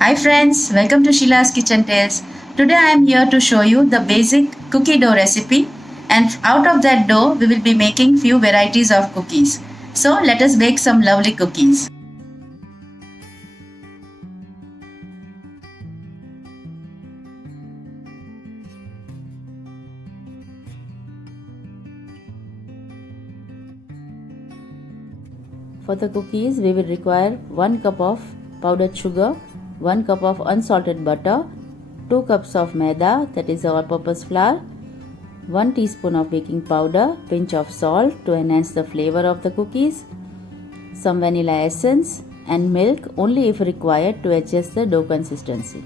Hi friends, welcome to Sheila's Kitchen Tales. Today I am here to show you the basic cookie dough recipe, and out of that dough we will be making few varieties of cookies. So let us bake some lovely cookies. For the cookies, we will require 1 cup of powdered sugar, 1 cup of unsalted butter, 2 cups of maida, that is all-purpose flour, 1 teaspoon of baking powder, pinch of salt to enhance the flavor of the cookies, some vanilla essence and milk only if required to adjust the dough consistency.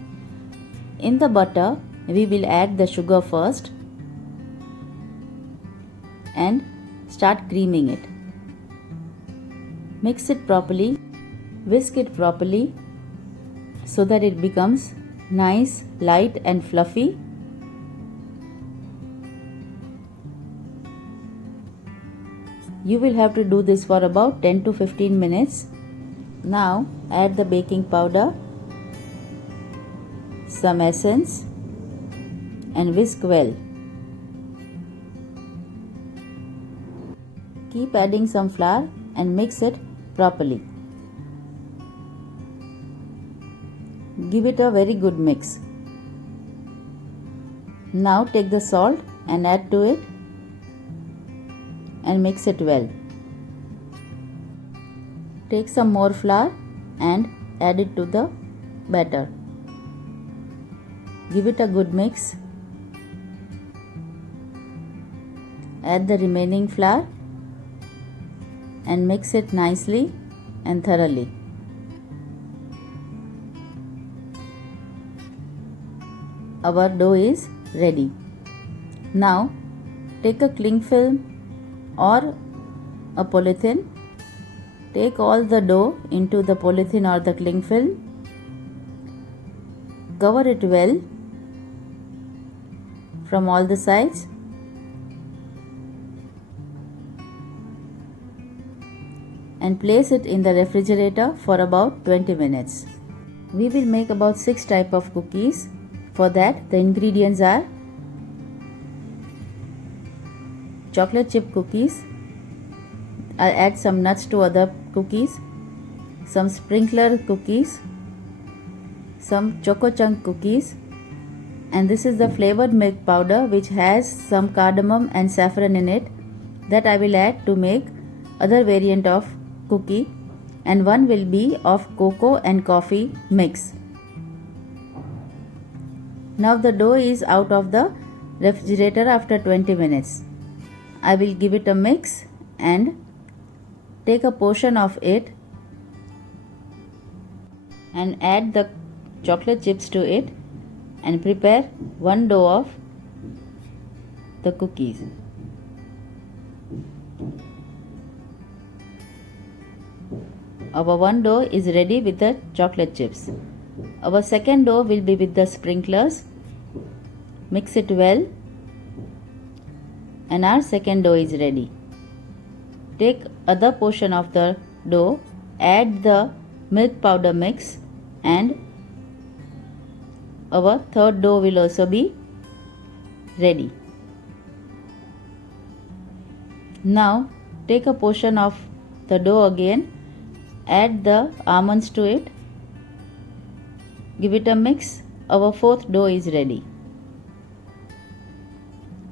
In the butter, we will add the sugar first and start creaming it. Mix it properly, whisk it properly so that it becomes nice, light and fluffy. You will have to do this for about 10 to 15 minutes. Now add the baking powder, some essence and whisk well. Keep adding some flour and mix it properly. Give it a very good mix. Now take the salt and add to it and mix it well. Take some more flour and add it to the batter. Give it a good mix. Add the remaining flour and mix it nicely and thoroughly. Our dough is ready. Now take a cling film or a polythene. Take all the dough into the polythene or the cling film. Cover it well from all the sides. And place it in the refrigerator for about 20 minutes. We will make about 6 types of cookies. For that, the ingredients are chocolate chip cookies. I'll add some nuts to other cookies, some sprinkler cookies, some choco chunk cookies, and this is the flavored milk powder which has some cardamom and saffron in it that I will add to make other variant of cookie, and one will be of cocoa and coffee mix. Now the dough is out of the refrigerator after 20 minutes. I will give it a mix and take a portion of it and add the chocolate chips to it and prepare one dough of the cookies. Our one dough is ready with the chocolate chips. Our second dough will be with the sprinklers. Mix it well and our second dough is ready. Take other portion of the dough, add the milk powder mix, and our third dough will also be ready. Now take a portion of the dough again, add the almonds to it, give it a mix. Our fourth dough is ready.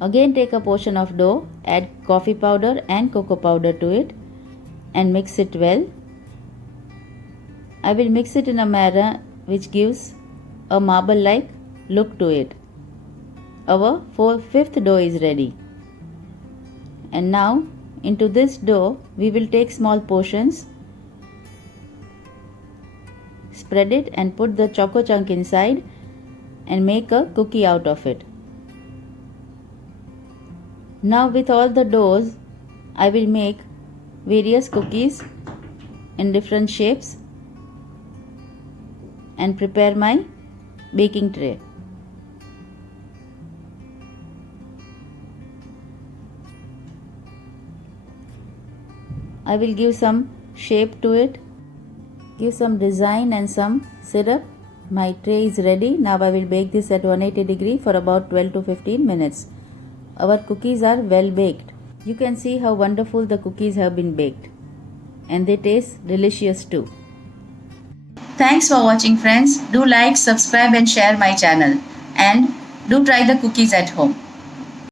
Again take a portion of dough, add coffee powder and cocoa powder to it and mix it well. I will mix it in a manner which gives a marble-like look to it. Our fifth dough is ready. And now into this dough we will take small portions, spread it and put the choco chunk inside and make a cookie out of it. Now with all the doughs, I will make various cookies in different shapes and prepare my baking tray. I will give some shape to it, give some design and some syrup My tray is ready. Now I will bake this at 180 degree for about 12 to 15 minutes. Our cookies are well baked. You can see how wonderful the cookies have been baked. And they taste delicious too. Thanks for watching, friends. Do like, subscribe and share my channel. And do try the cookies at home.